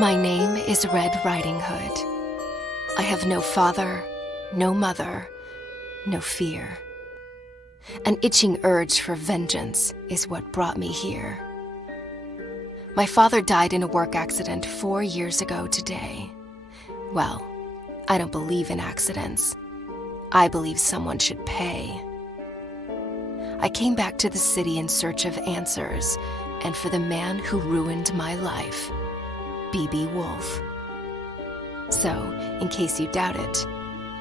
My name is Red Riding Hood. I have no father, no mother, no fear. An itching urge for vengeance is what brought me here. My father died in a work accident 4 years ago today. Well, I don't believe in accidents. I believe someone should pay. I came back to the city in search of answers, and for the man who ruined my life, B.B. Wolf. So, in case you doubt it,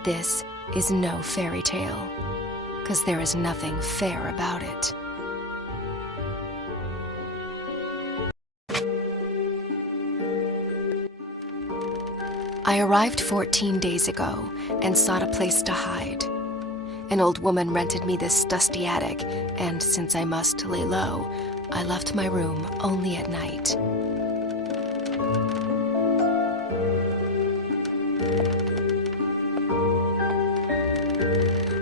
this is no fairy tale, 'cause there is nothing fair about it. I arrived 14 days ago and sought a place to hide. An old woman rented me this dusty attic, and since I must lay low, I left my room only at night.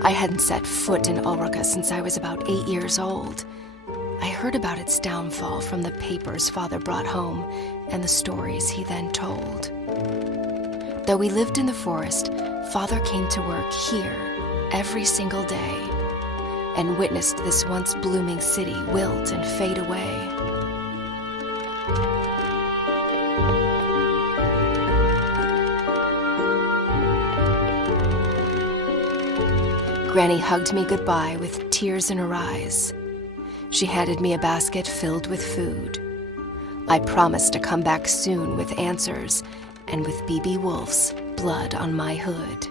I hadn't set foot in Ulrika since I was about 8 years old. I heard about its downfall from the papers Father brought home and the stories he then told. Though we lived in the forest, Father came to work here every single day and witnessed this once blooming city wilt and fade away. Granny hugged me goodbye with tears in her eyes. She handed me a basket filled with food. I promised to come back soon with answers and with B.B. Wolf's blood on my hood.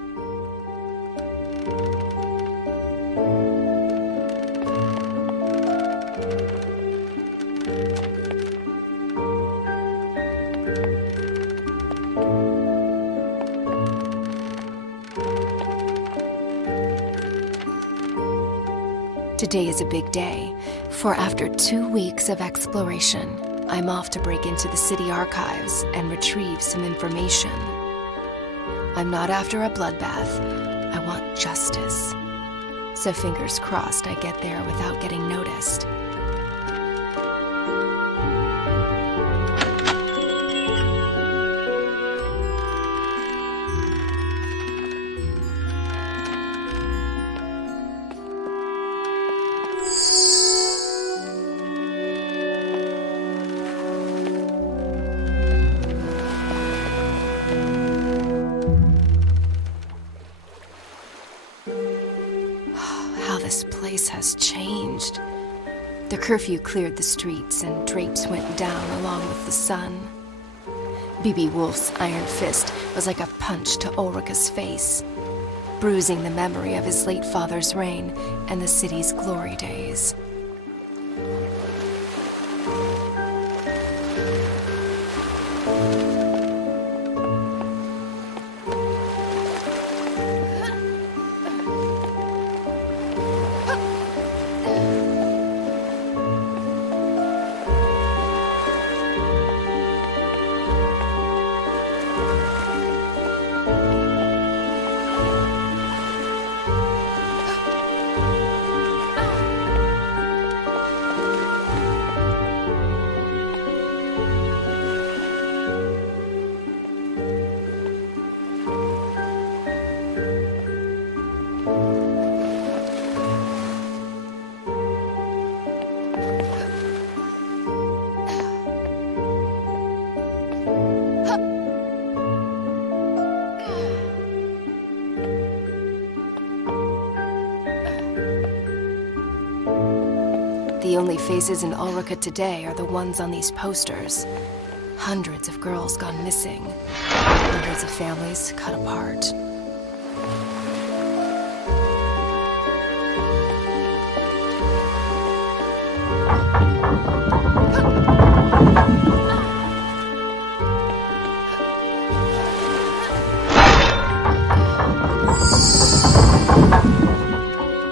Today is a big day, for after 2 weeks of exploration, I'm off to break into the city archives and retrieve some information. I'm not after a bloodbath. I want justice. So fingers crossed I get there without getting noticed. This place has changed. The curfew cleared the streets and drapes went down along with the sun. B.B. Wolf's iron fist was like a punch to Ulrika's face, bruising the memory of his late father's reign and the city's glory days. The only faces in Ulrika today are the ones on these posters. Hundreds of girls gone missing. Hundreds of families cut apart.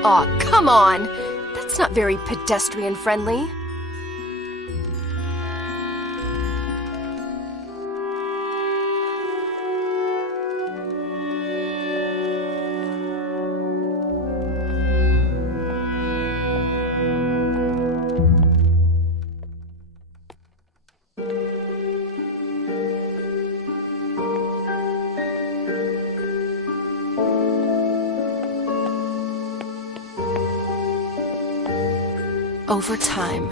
Aw, come on! That's not very pedestrian-friendly. Over time,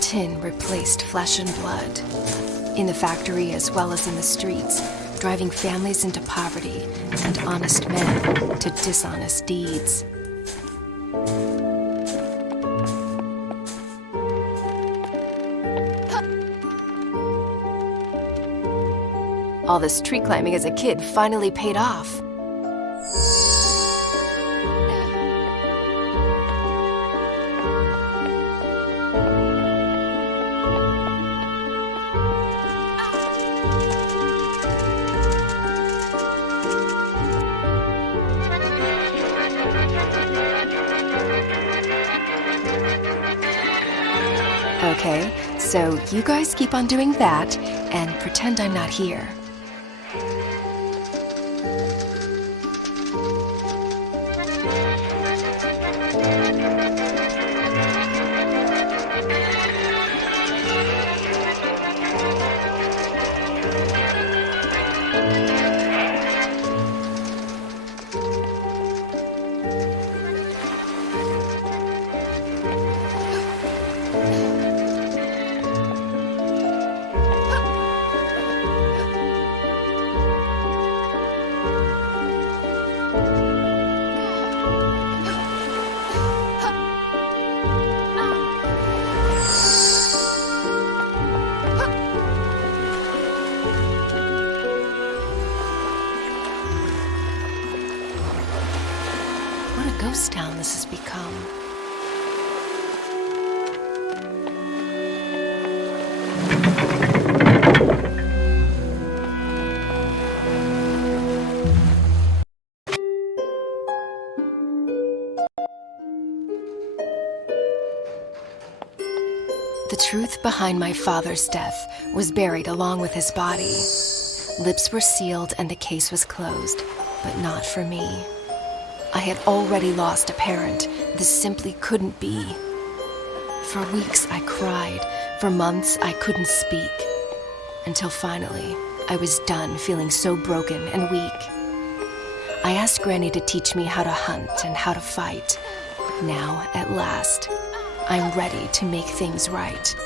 tin replaced flesh and blood. In the factory as well as in the streets, driving families into poverty and honest men to dishonest deeds. All this tree climbing as a kid finally paid off. Okay, so you guys keep on doing that and pretend I'm not here. Ghost town this has become. The truth behind my father's death was buried along with his body. Lips were sealed and the case was closed, but not for me. I had already lost a parent. This simply couldn't be. For weeks I cried. For months I couldn't speak. Until finally, I was done feeling so broken and weak. I asked Granny to teach me how to hunt and how to fight. Now, at last, I'm ready to make things right.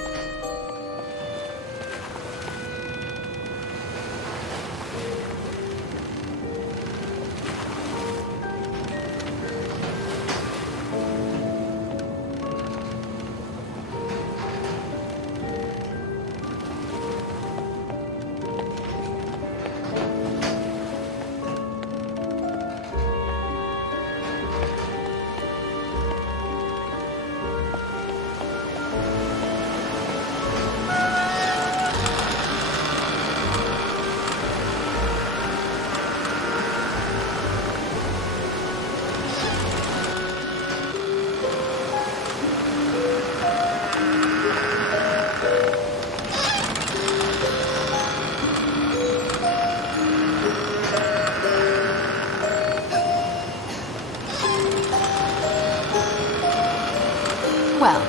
Well,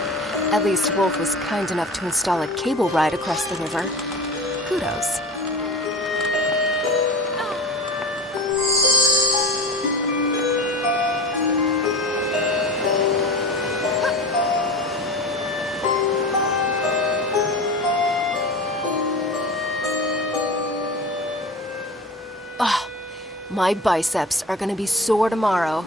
at least Wolf was kind enough to install a cable ride across the river. Kudos. Oh, my biceps are gonna be sore tomorrow.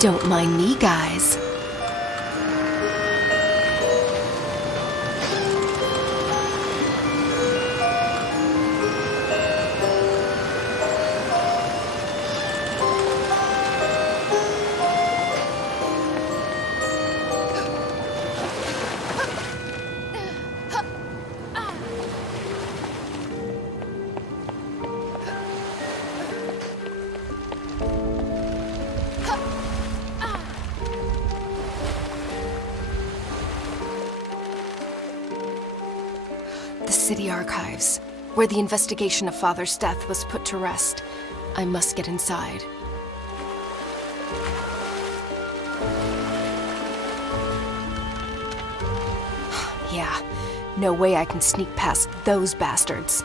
Don't mind me, guys. city archives, where the investigation of Father's death was put to rest. I must get inside. Yeah, no way I can sneak past those bastards.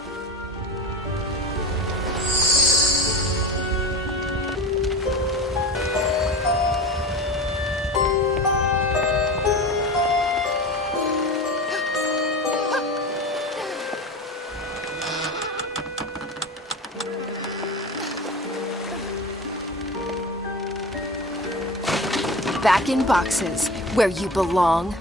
Back in boxes, where you belong.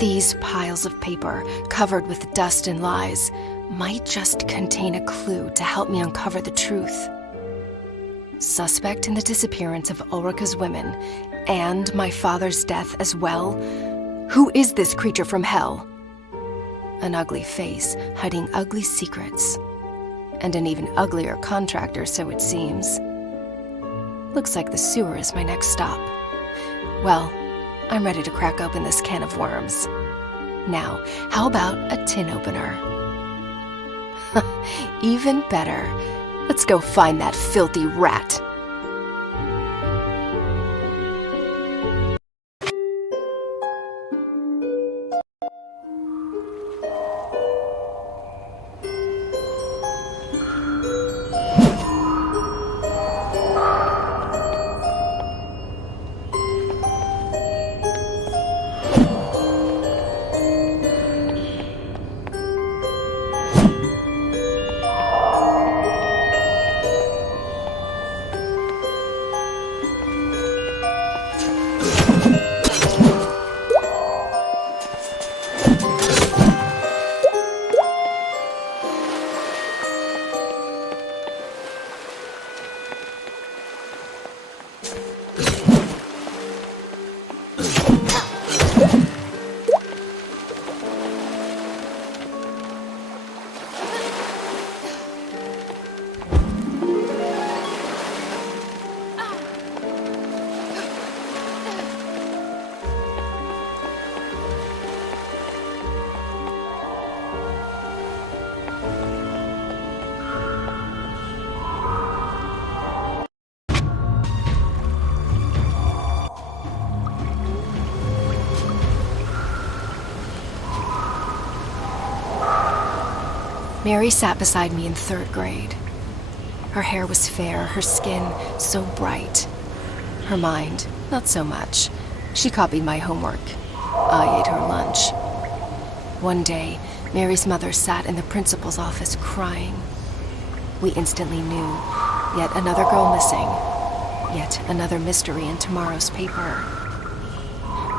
These piles of paper, covered with dust and lies, might just contain a clue to help me uncover the truth. Suspect in the disappearance of Ulrika's women, and my father's death as well? Who is this creature from hell? An ugly face, hiding ugly secrets. And an even uglier contractor, so it seems. Looks like the sewer is my next stop. Well, I'm ready to crack open this can of worms. Now, how about a tin opener? Even better. Let's go find that filthy rat. Mary sat beside me in 3rd grade. Her hair was fair, her skin so bright. Her mind, not so much. She copied my homework. I ate her lunch. One day, Mary's mother sat in the principal's office crying. We instantly knew, yet another girl missing. Yet another mystery in tomorrow's paper.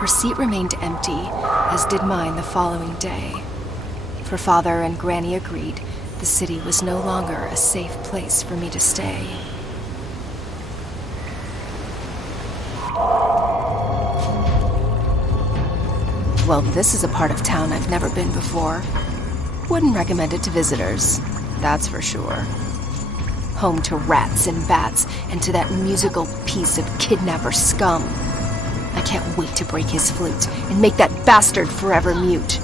Her seat remained empty, as did mine the following day. For Father and Granny agreed the city was no longer a safe place for me to stay. Well, this is a part of town I've never been before. Wouldn't recommend it to visitors, that's for sure. Home to rats and bats, and to that musical piece of kidnapper scum. I can't wait to break his flute and make that bastard forever mute.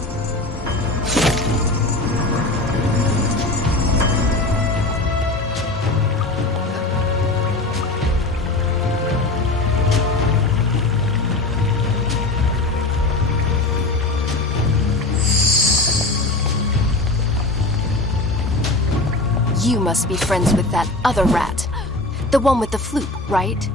You must be friends with that other rat. The one with the flute, right?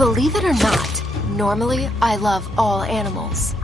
Believe it or not, normally I love all animals.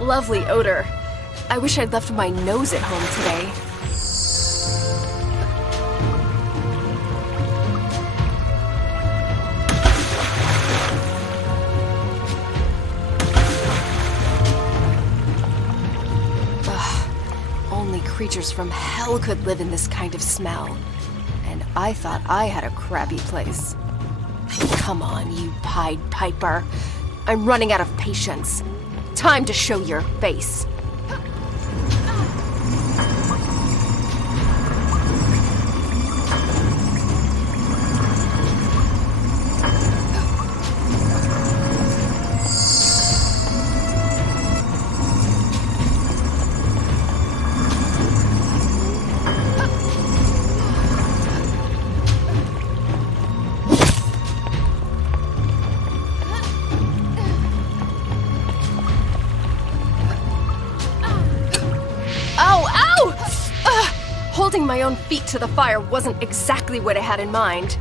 Lovely odor. I wish I'd left my nose at home today. Ugh, only creatures from hell could live in this kind of smell. And I thought I had a crappy place. Come on, you Pied Piper. I'm running out of patience. Time to show your face. Holding my own feet to the fire wasn't exactly what I had in mind.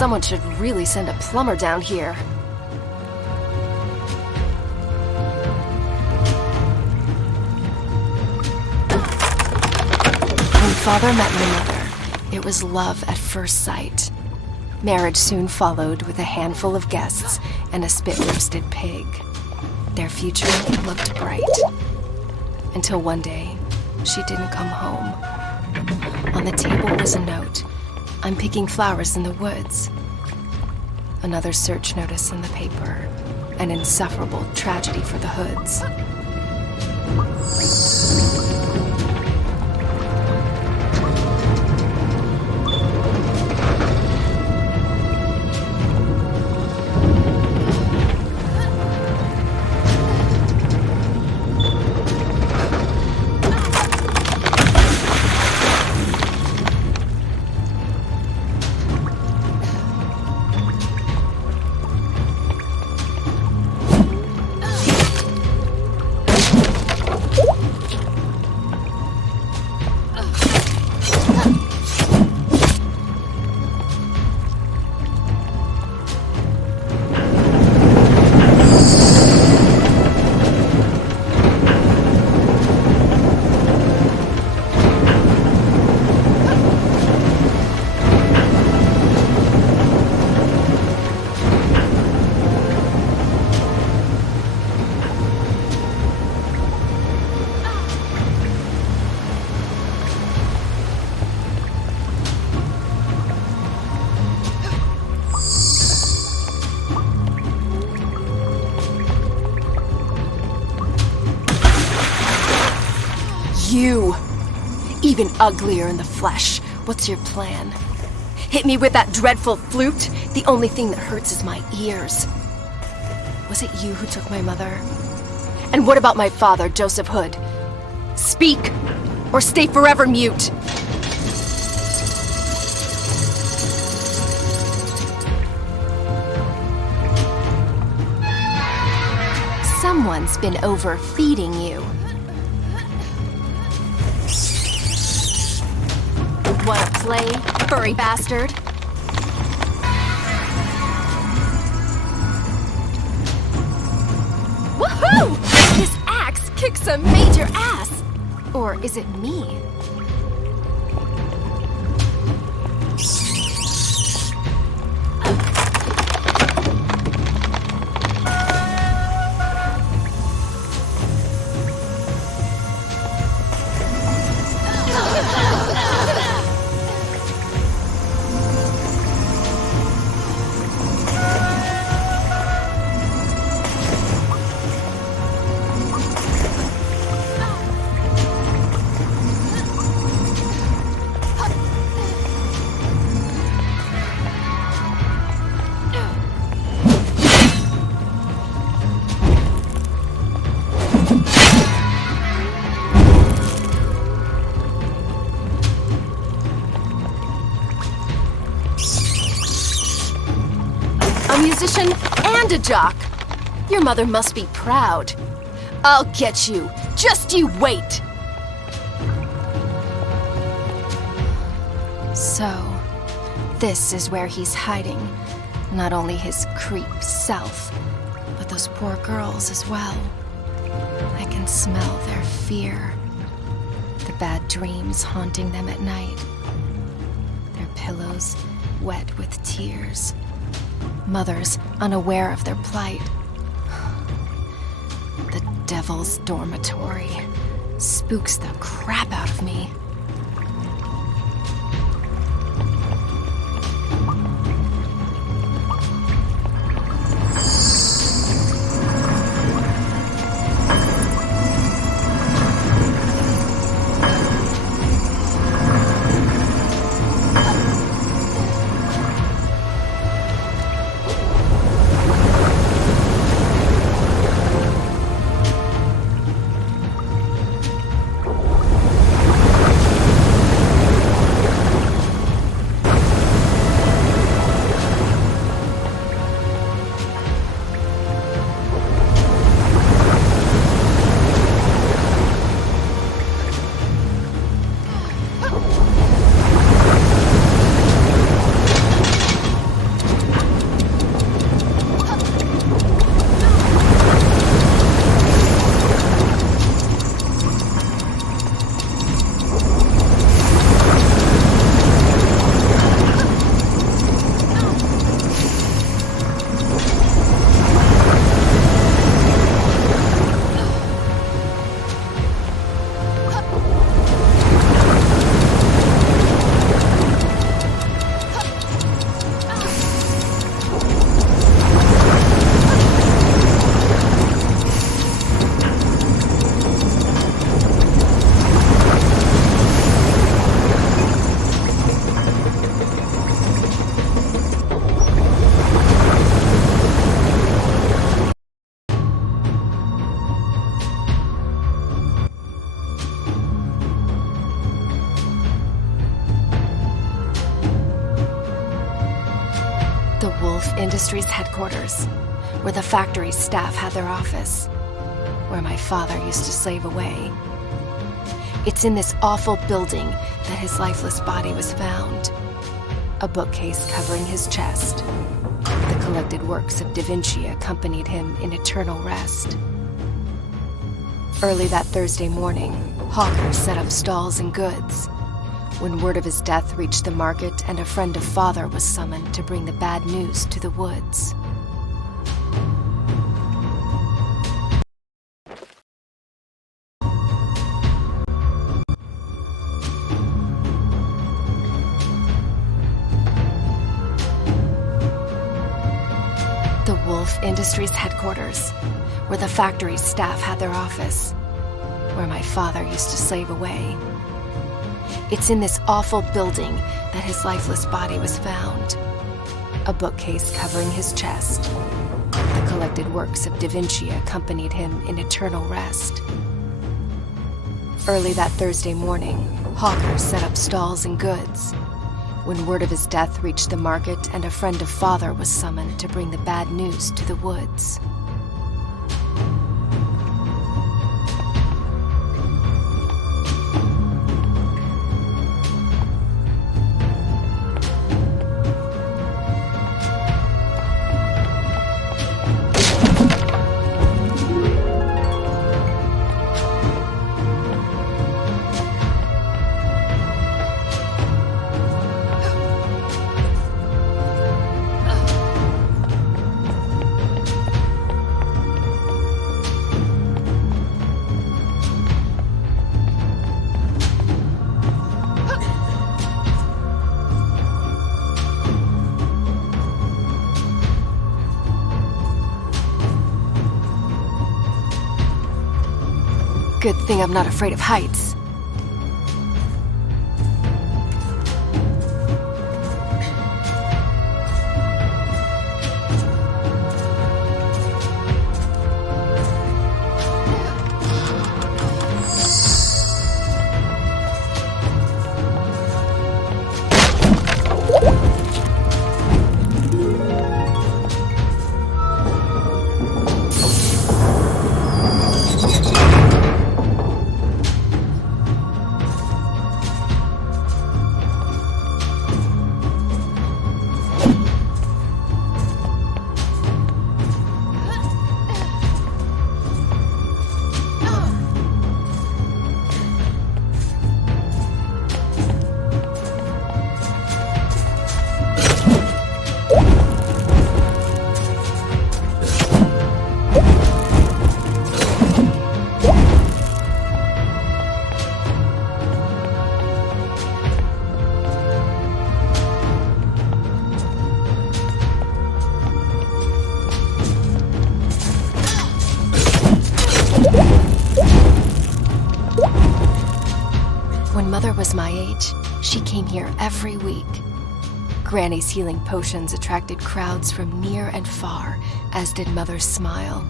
Someone should really send a plumber down here. When Father met my mother, it was love at first sight. Marriage soon followed with a handful of guests and a spit-roasted pig. Their future looked bright. Until one day, she didn't come home. On the table was a note. I'm picking flowers in the woods. Another search notice in the paper. An insufferable tragedy for the Hoods. You! Even uglier in the flesh. What's your plan? Hit me with that dreadful flute? The only thing that hurts is my ears. Was it you who took my mother? And what about my father, Joseph Hood? Speak, or stay forever mute. Someone's been overfeeding you. Wanna play, furry bastard? Woohoo! This axe kicks some major ass! Or is it me? Musician and a jock. Your mother must be proud. I'll get you. Just you wait. So, this is where he's hiding. Not only his creep self, but those poor girls as well. I can smell their fear. The bad dreams haunting them at night. Their pillows wet with tears. Mothers unaware of their plight. The devil's dormitory spooks the crap out of me. Wolf Industries headquarters, where the factory staff had their office, where my father used to slave away. It's in this awful building that his lifeless body was found. A bookcase covering his chest. The collected works of Da Vinci accompanied him in eternal rest. Early that Thursday morning, hawkers set up stalls and goods. When word of his death reached the market and a friend of father was summoned to bring the bad news to the woods. The Wolf Industries headquarters, where the factory's staff had their office, where my father used to slave away. It's in this awful building that his lifeless body was found. A bookcase covering his chest. The collected works of Da Vinci accompanied him in eternal rest. Early that Thursday morning, hawkers set up stalls and goods. When word of his death reached the market and a friend of father was summoned to bring the bad news to the woods. Good thing I'm not afraid of heights. When Mother was my age, she came here every week. Granny's healing potions attracted crowds from near and far, as did Mother's smile.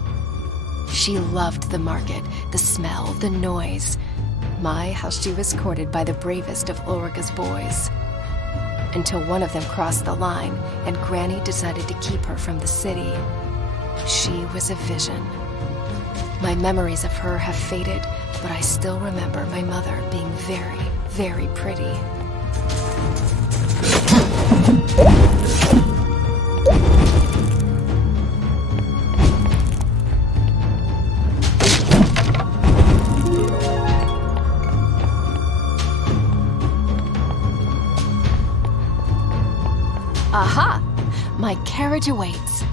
She loved the market, the smell, the noise. My, how she was courted by the bravest of Ulrika's boys. Until one of them crossed the line, and Granny decided to keep her from the city. She was a vision. My memories of her have faded, but I still remember my mother being very, very pretty. Aha! My carriage awaits.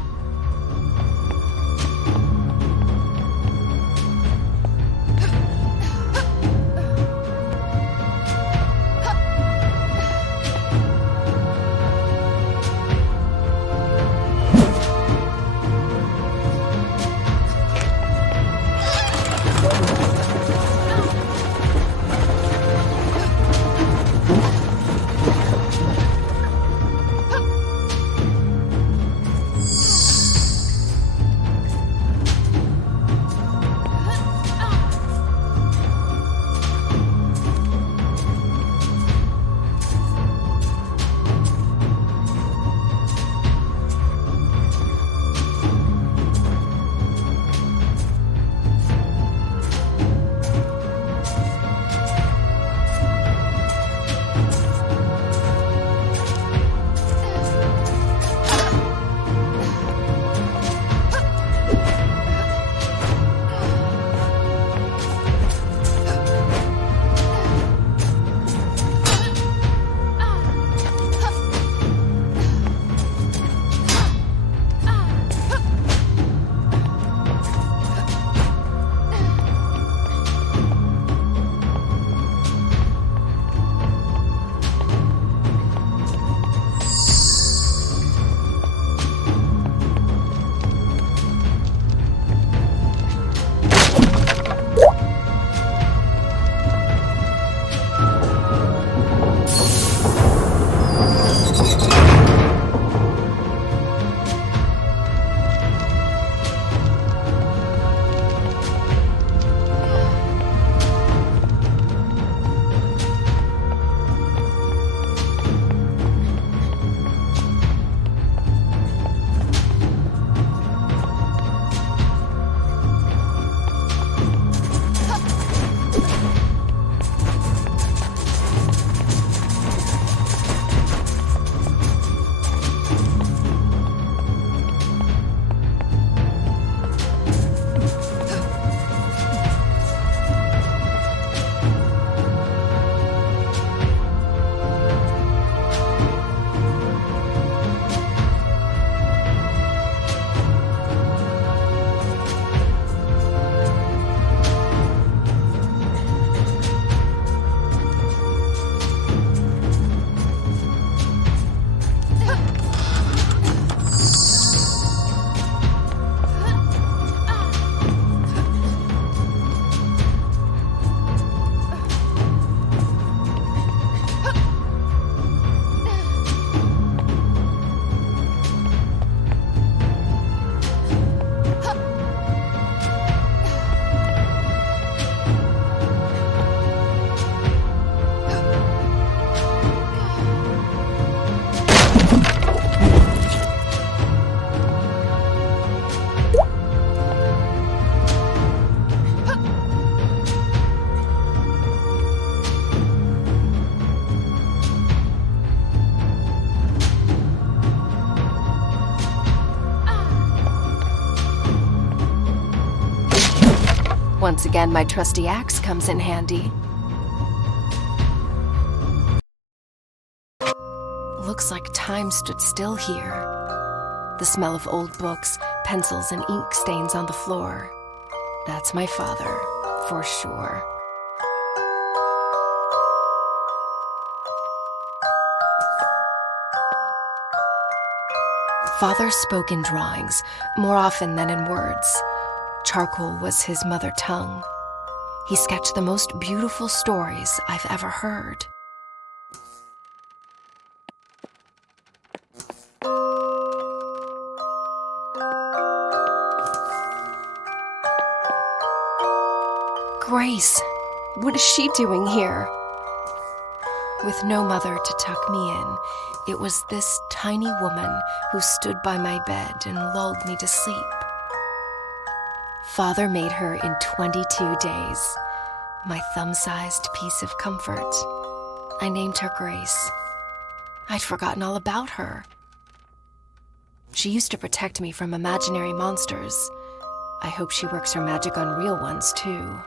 Once again, my trusty axe comes in handy. Looks like time stood still here. The smell of old books, pencils, and ink stains on the floor. That's my father, for sure. Father spoke in drawings, more often than in words. Charcoal was his mother tongue. He sketched the most beautiful stories I've ever heard. Grace, what is she doing here? With no mother to tuck me in, it was this tiny woman who stood by my bed and lulled me to sleep. Father made her in 22 days, my thumb-sized piece of comfort. I named her Grace. I'd forgotten all about her. She used to protect me from imaginary monsters. I hope she works her magic on real ones, too.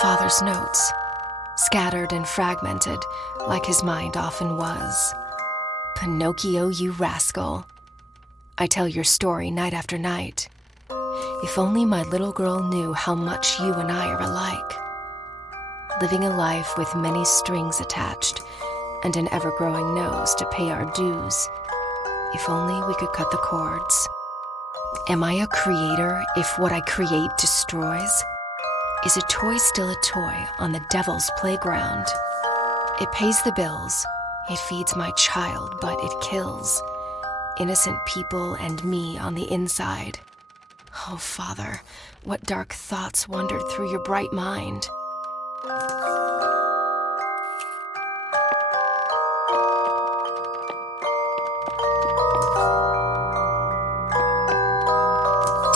Father's notes, scattered and fragmented, like his mind often was. Pinocchio, you rascal. I tell your story night after night. If only my little girl knew how much you and I are alike. Living a life with many strings attached and an ever-growing nose to pay our dues. If only we could cut the cords. Am I a creator if what I create destroys? Is a toy still a toy on the devil's playground? It pays the bills, it feeds my child, but it kills innocent people and me on the inside. Oh, Father, what dark thoughts wandered through your bright mind?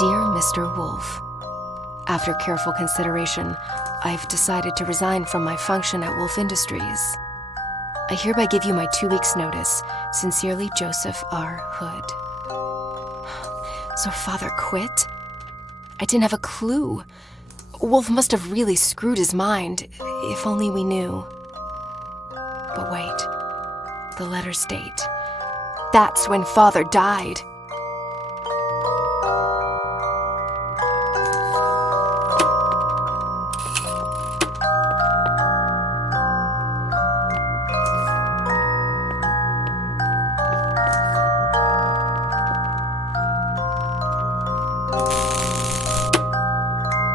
Dear Mr. Wolf, after careful consideration, I've decided to resign from my function at Wolf Industries. I hereby give you my 2 weeks' notice. Sincerely, Joseph R. Hood. So Father quit? I didn't have a clue. Wolf must have really screwed his mind, if only we knew. But wait, the letters date. That's when Father died.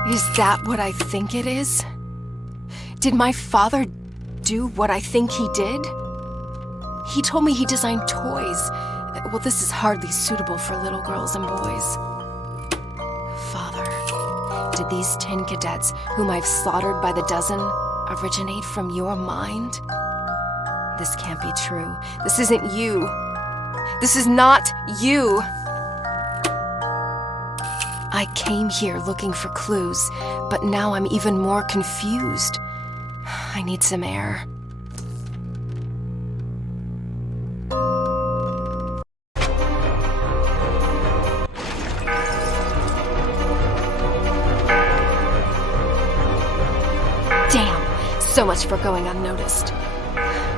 Is that what I think it is? Did my father do what I think he did? He told me he designed toys. Well, this is hardly suitable for little girls and boys. Father, did these 10 cadets, whom I've slaughtered by the dozen, originate from your mind? This can't be true. This isn't you. This is not you. I came here looking for clues, but now I'm even more confused. I need some air. Damn, so much for going unnoticed.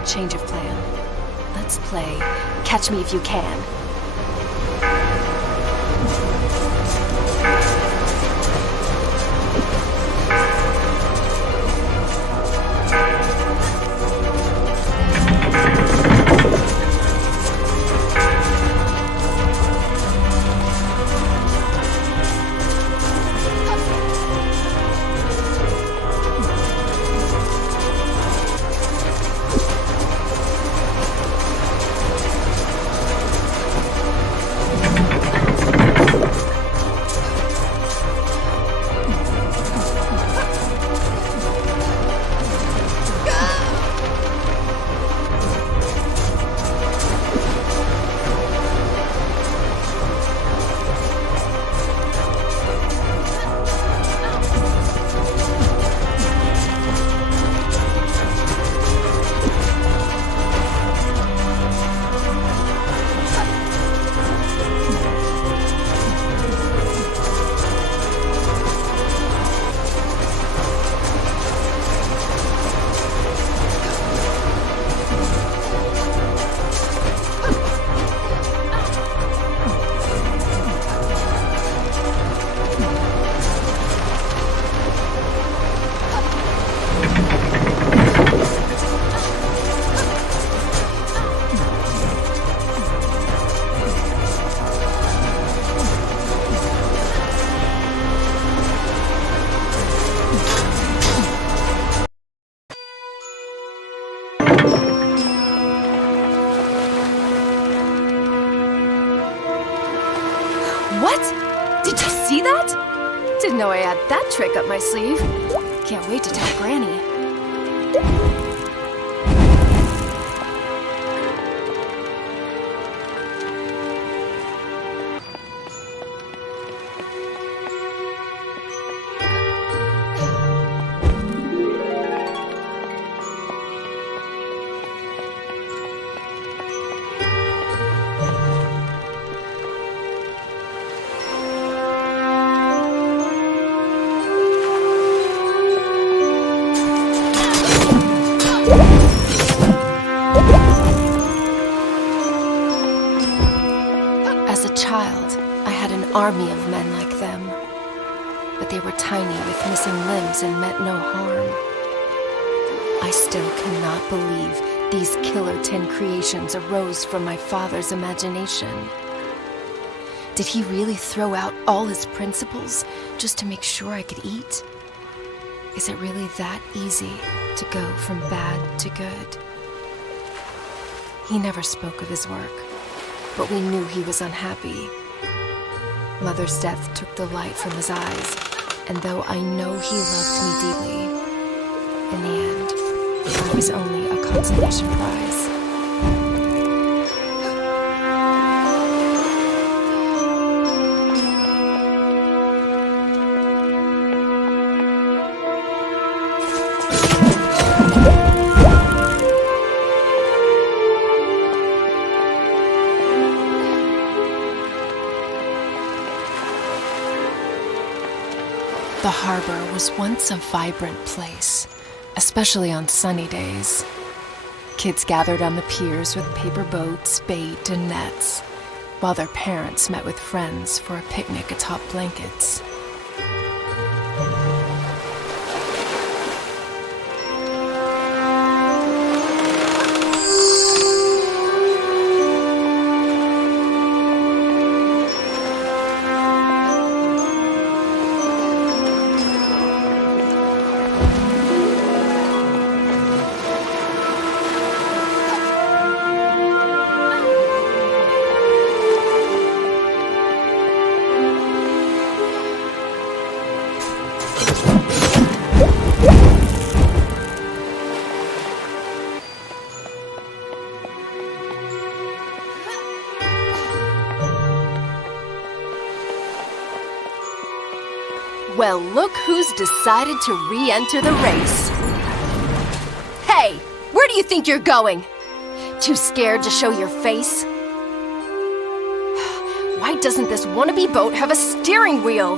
Change of plan. Let's play Catch Me If You Can. that trick up my sleeve. Can't wait to tell Granny. As a child, I had an army of men like them, but they were tiny with missing limbs and meant no harm. I still cannot believe these killer 10 creations arose from my father's imagination. Did he really throw out all his principles just to make sure I could eat? Is it really that easy to go from bad to good? He never spoke of his work, but we knew he was unhappy. Mother's death took the light from his eyes, and though I know he loved me deeply, in the end, I was only a consolation prize. The harbor was once a vibrant place, especially on sunny days. Kids gathered on the piers with paper boats, bait, and nets, while their parents met with friends for a picnic atop blankets. Well, look who's decided to re-enter the race. Hey, where do you think you're going? Too scared to show your face? Why doesn't this wannabe boat have a steering wheel?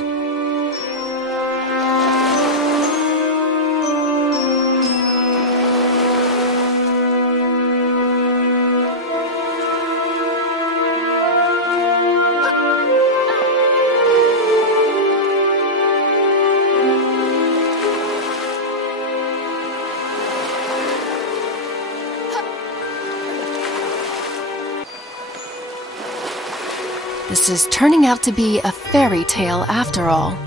This is turning out to be a fairy tale after all.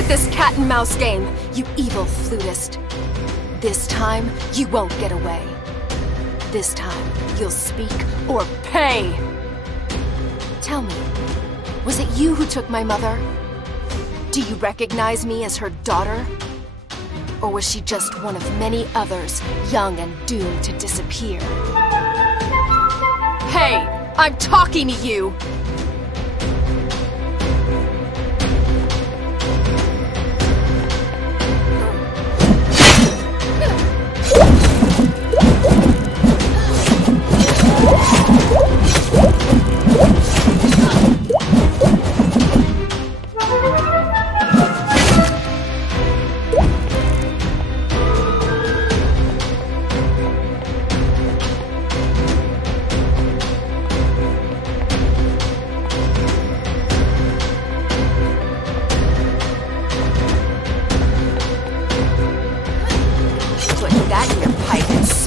with this cat and mouse game, you evil flutist. This time, you won't get away. This time, you'll speak or pay. Tell me, was it you who took my mother? Do you recognize me as her daughter? Or was she just one of many others, young and doomed to disappear? Hey, I'm talking to you!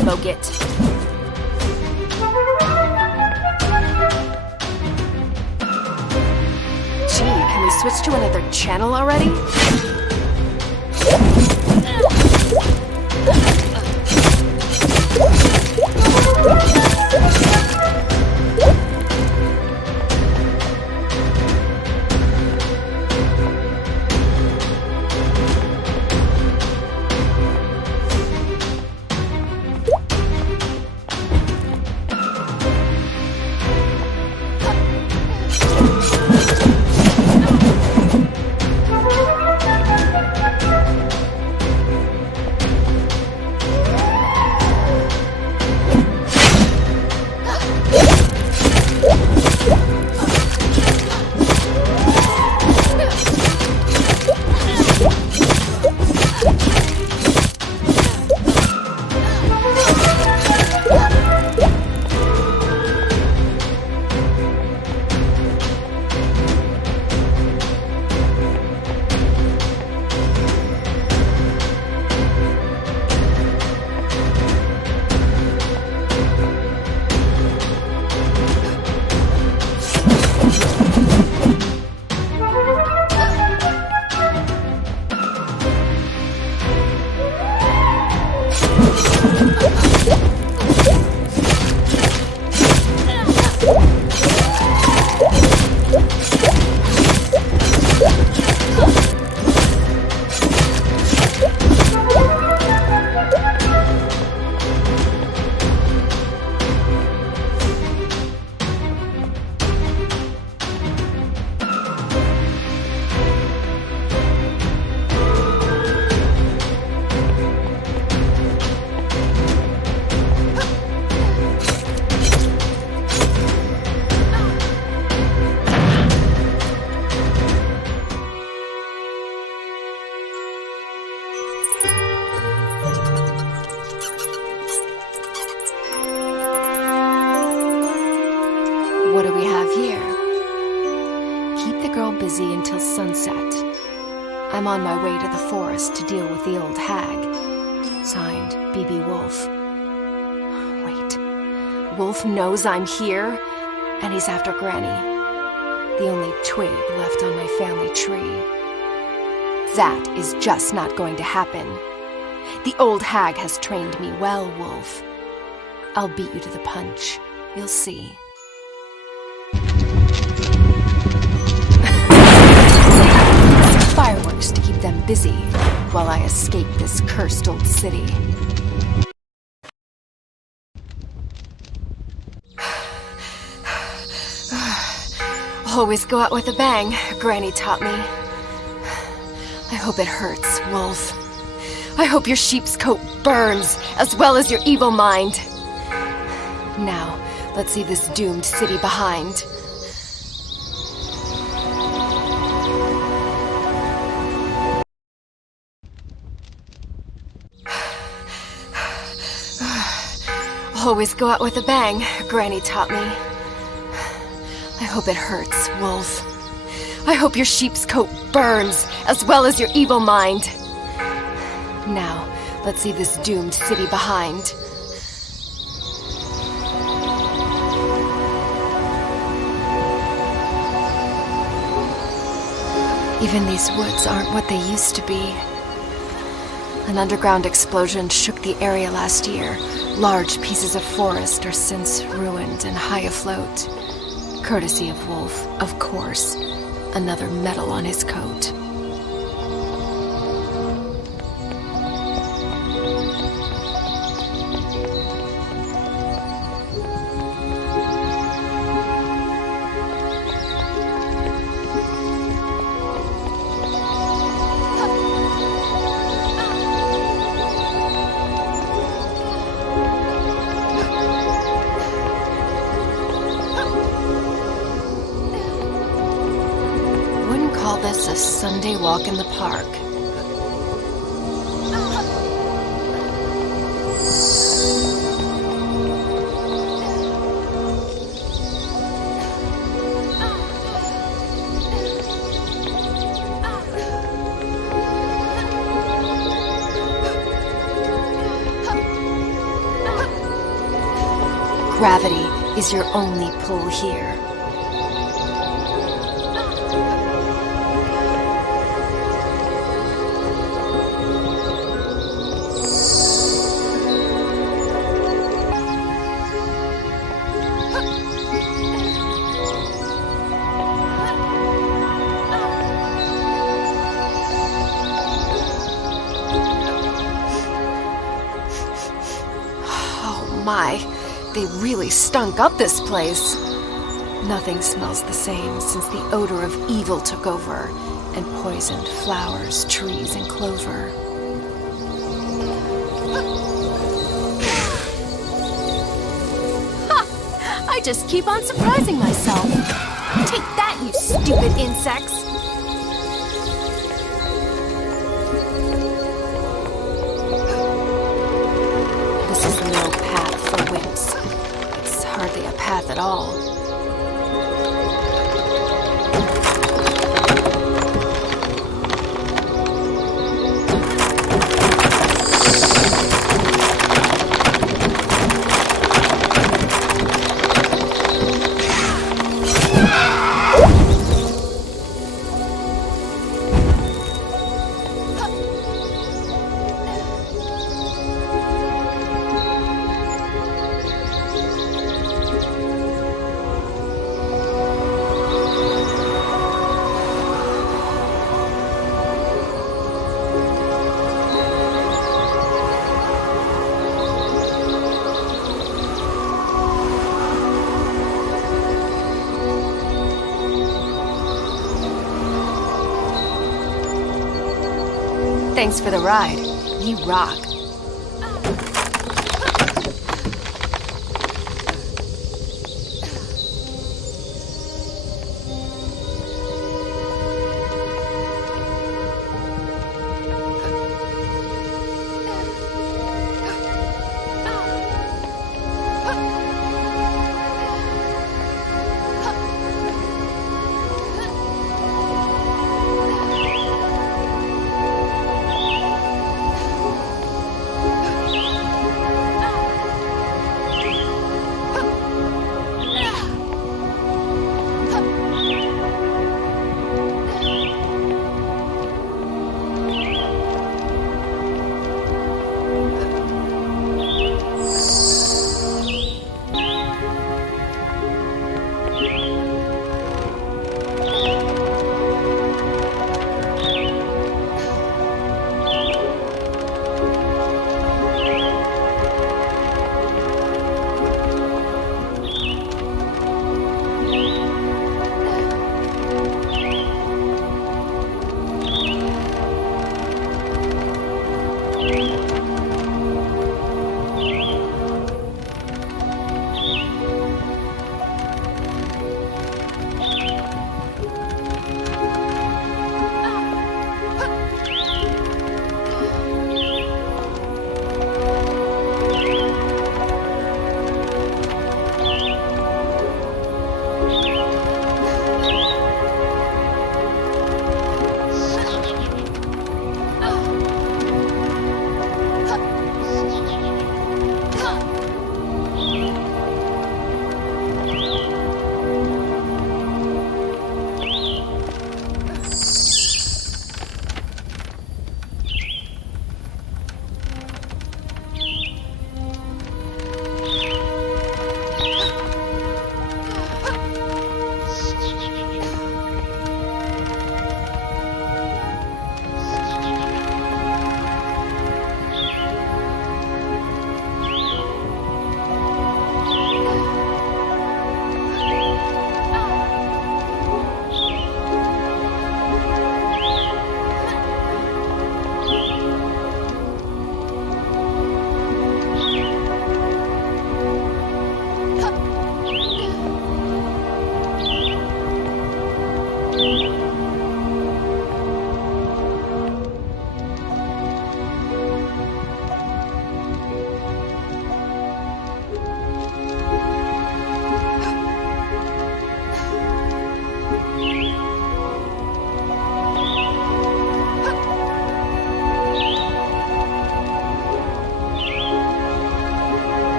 Smoke it. Gee, can we switch to another channel already? What do we have here? Keep the girl busy until sunset. I'm on my way to the forest to deal with the old hag. Signed, BB Wolf. Wait. Wolf knows I'm here, and he's after Granny. The only twig left on my family tree. That is just not going to happen. The old hag has trained me well, Wolf. I'll beat you to the punch. You'll see. Fireworks to keep them busy while I escape this cursed old city. Always go out with a bang, Granny taught me. I hope it hurts, Wolf. I hope your sheep's coat burns, as well as your evil mind. Now, let's leave this doomed city behind. Always go out with a bang, Granny taught me. I hope it hurts, Wolf. I hope your sheep's coat burns, as well as your evil mind. Now, let's leave this doomed city behind. Even these woods aren't what they used to be. An underground explosion shook the area last year. Large pieces of forest are since ruined and high afloat. Courtesy of Wolf, of course. Another medal on his coat. This a Sunday walk in the park. Gravity is your only pull here. My, they really stunk up this place. Nothing smells the same since the odor of evil took over and poisoned flowers, trees, and clover. Ha! I just keep on surprising myself. Take that, you stupid insects! This is no path for wimps. It's hardly a path at all. Thanks for the ride. You rock.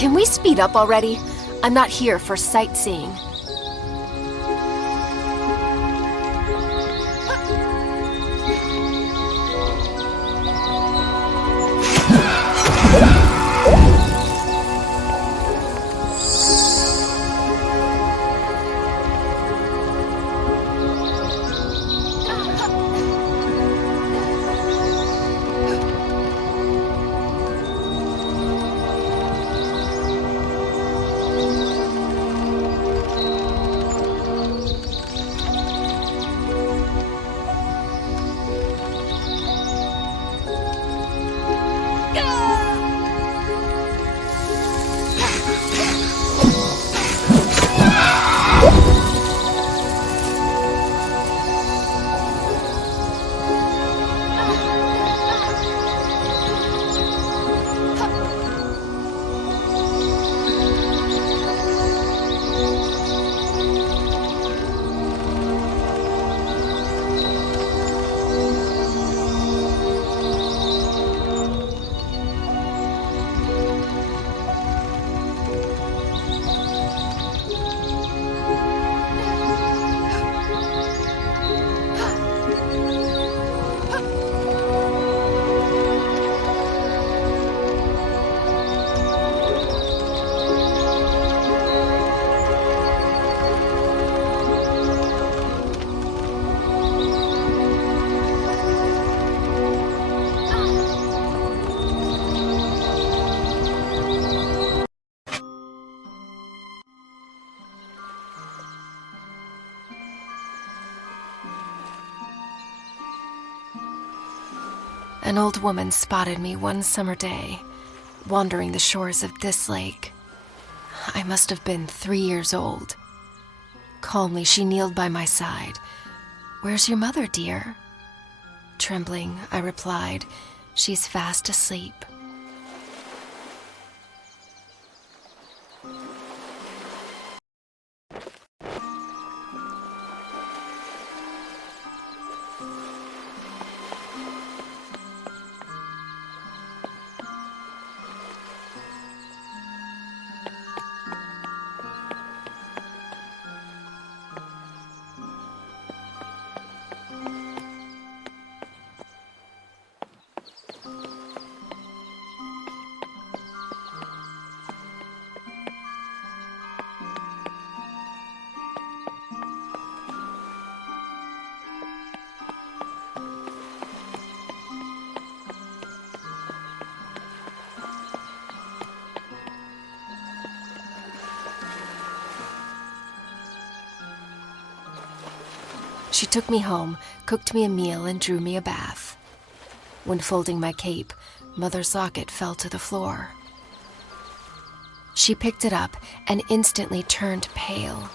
Can we speed up already? I'm not here for sightseeing. An old woman spotted me one summer day, wandering the shores of this lake. I must have been 3 years old. Calmly, she kneeled by my side. "Where's your mother, dear?" Trembling, I replied, "She's fast asleep." She took me home, cooked me a meal, and drew me a bath. When folding my cape, Mother's locket fell to the floor. She picked it up and instantly turned pale.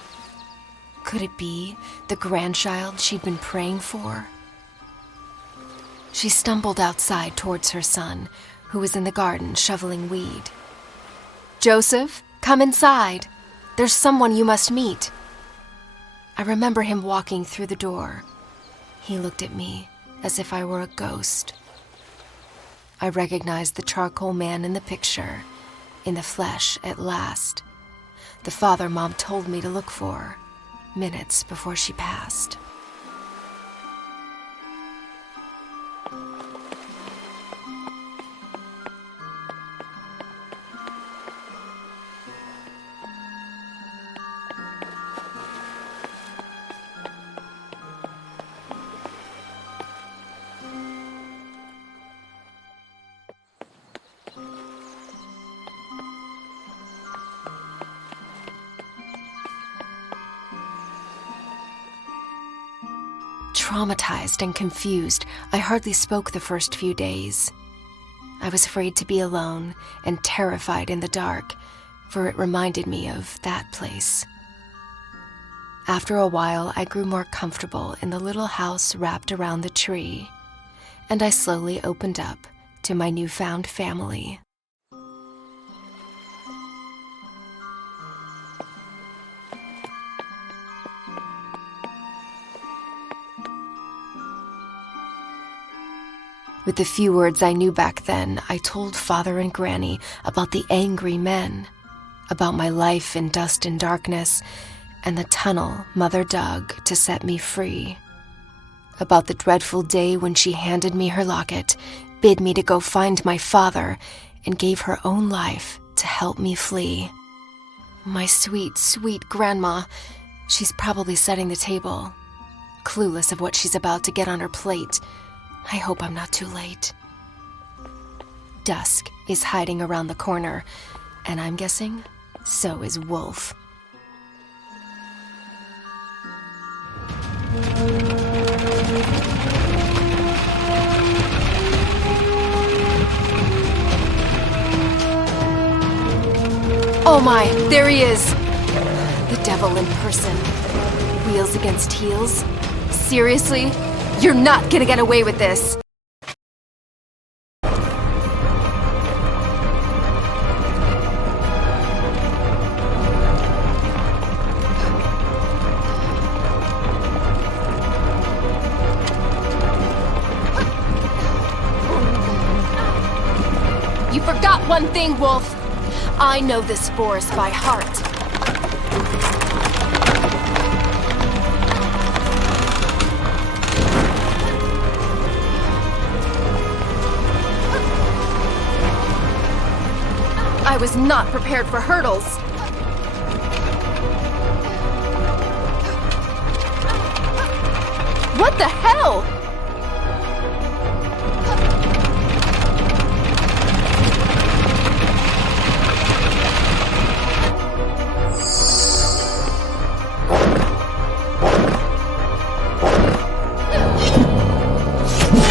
Could it be the grandchild she'd been praying for? She stumbled outside towards her son, who was in the garden shoveling weed. "Joseph, come inside. There's someone you must meet." I remember him walking through the door. He looked at me as if I were a ghost. I recognized the charcoal man in the picture, in the flesh at last. The father Mom told me to look for, minutes before she passed. Traumatized and confused, I hardly spoke the first few days. I was afraid to be alone and terrified in the dark, for it reminded me of that place. After a while, I grew more comfortable in the little house wrapped around the tree, and I slowly opened up to my newfound family. With the few words I knew back then, I told Father and Granny about the angry men, about my life in dust and darkness, and the tunnel Mother dug to set me free, about the dreadful day when she handed me her locket, bid me to go find my father, and gave her own life to help me flee. My sweet, sweet grandma, she's probably setting the table, clueless of what she's about to get on her plate. I hope I'm not too late. Dusk is hiding around the corner, and I'm guessing so is Wolf. Oh my, there he is! The devil in person. Wheels against heels? Seriously? You're not gonna get away with this! You forgot one thing, Wolf. I know this forest by heart. I was not prepared for hurdles. What the hell?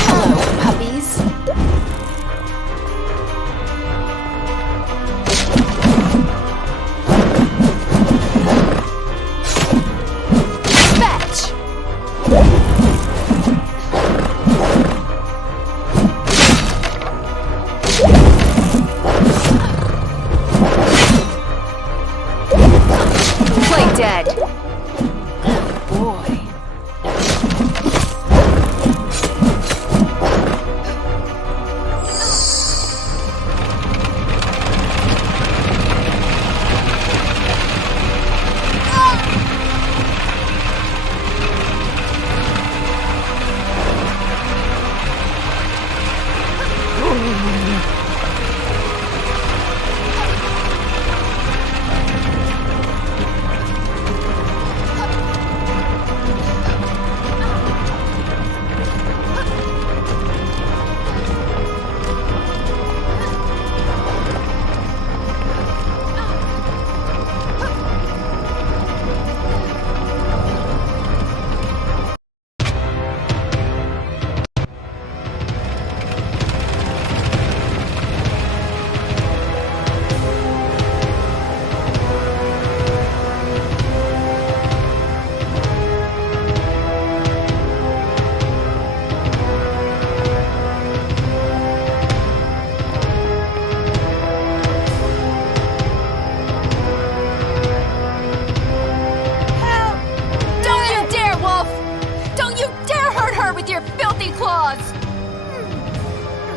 Hello, puppies. dead. Boy.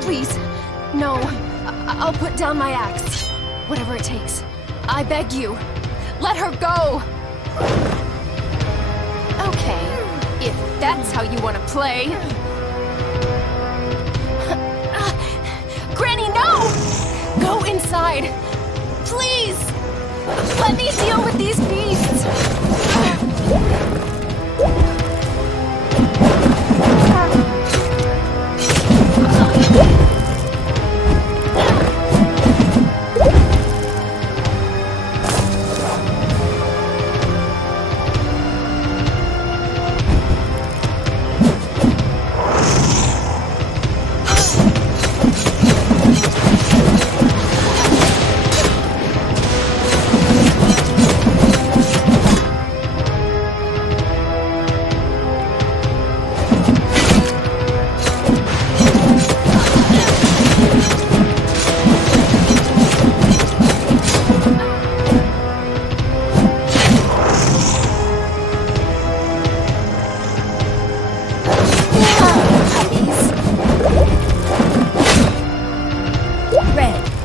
Please, no. I'll put down my axe. Whatever it takes. I beg you. Let her go! Okay, if that's how you want to play. Granny, no! Go inside. Please! Let me deal with these beasts!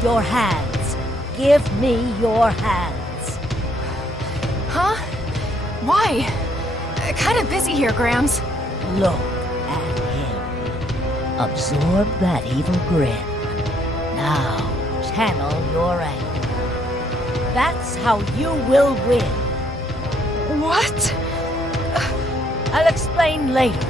Your hands. Give me your hands. Huh? Why? Kinda busy here, Grams. Look at him. Absorb that evil grin. Now, channel your anger. That's how you will win. What? I'll explain later.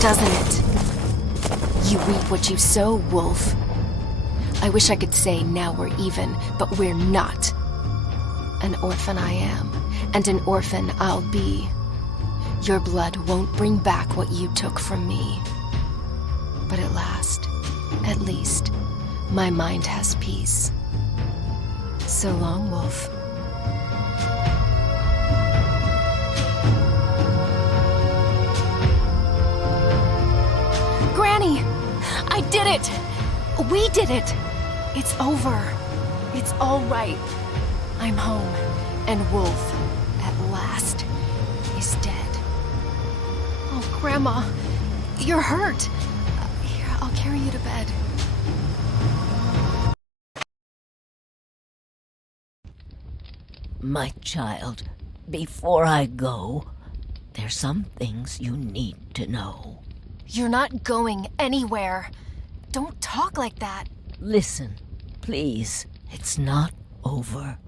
Doesn't it? You reap what you sow, Wolf. I wish I could say now we're even, but we're not. An orphan I am, and an orphan I'll be. Your blood won't bring back what you took from me. But at least, my mind has peace. So long, Wolf. Granny! I did it! We did it! It's over. It's all right. I'm home, and Wolf, at last, is dead. Oh, Grandma, you're hurt. I'll carry you to bed. My child, before I go, there's some things you need to know. You're not going anywhere. Don't talk like that. Listen, please. It's not over.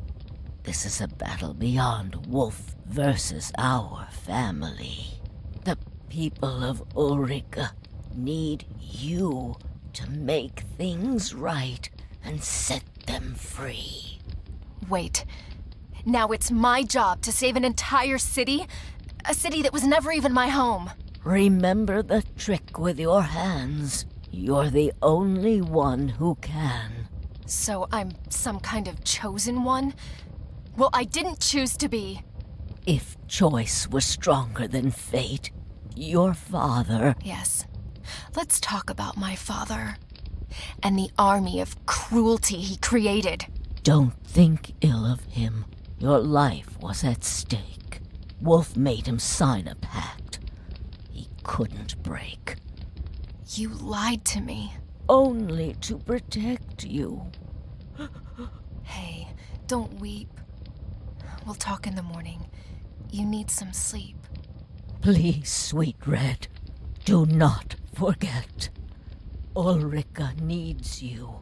This is a battle beyond Wolf versus our family. The people of Ulrika need you to make things right and set them free. Wait. Now it's my job to save an entire city? A city that was never even my home. Remember the trick with your hands. You're the only one who can. So I'm some kind of chosen one? Well, I didn't choose to be. If choice was stronger than fate, your father... Yes. Let's talk about my father. And the army of cruelty he created. Don't think ill of him. Your life was at stake. Wolf made him sign a pact he couldn't break. You lied to me. Only to protect you. Hey, don't weep. We'll talk in the morning. You need some sleep. Please, sweet Red, do not forget. Ulrika needs you.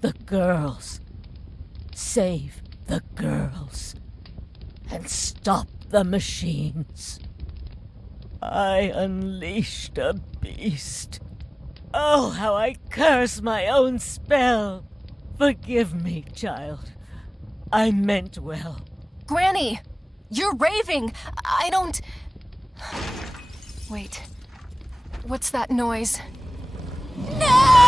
The girls. Save the girls. And stop the machines. I unleashed a beast. Oh, how I curse my own spell. Forgive me, child. I meant well. Granny! You're raving! I don't... Wait. What's that noise? No!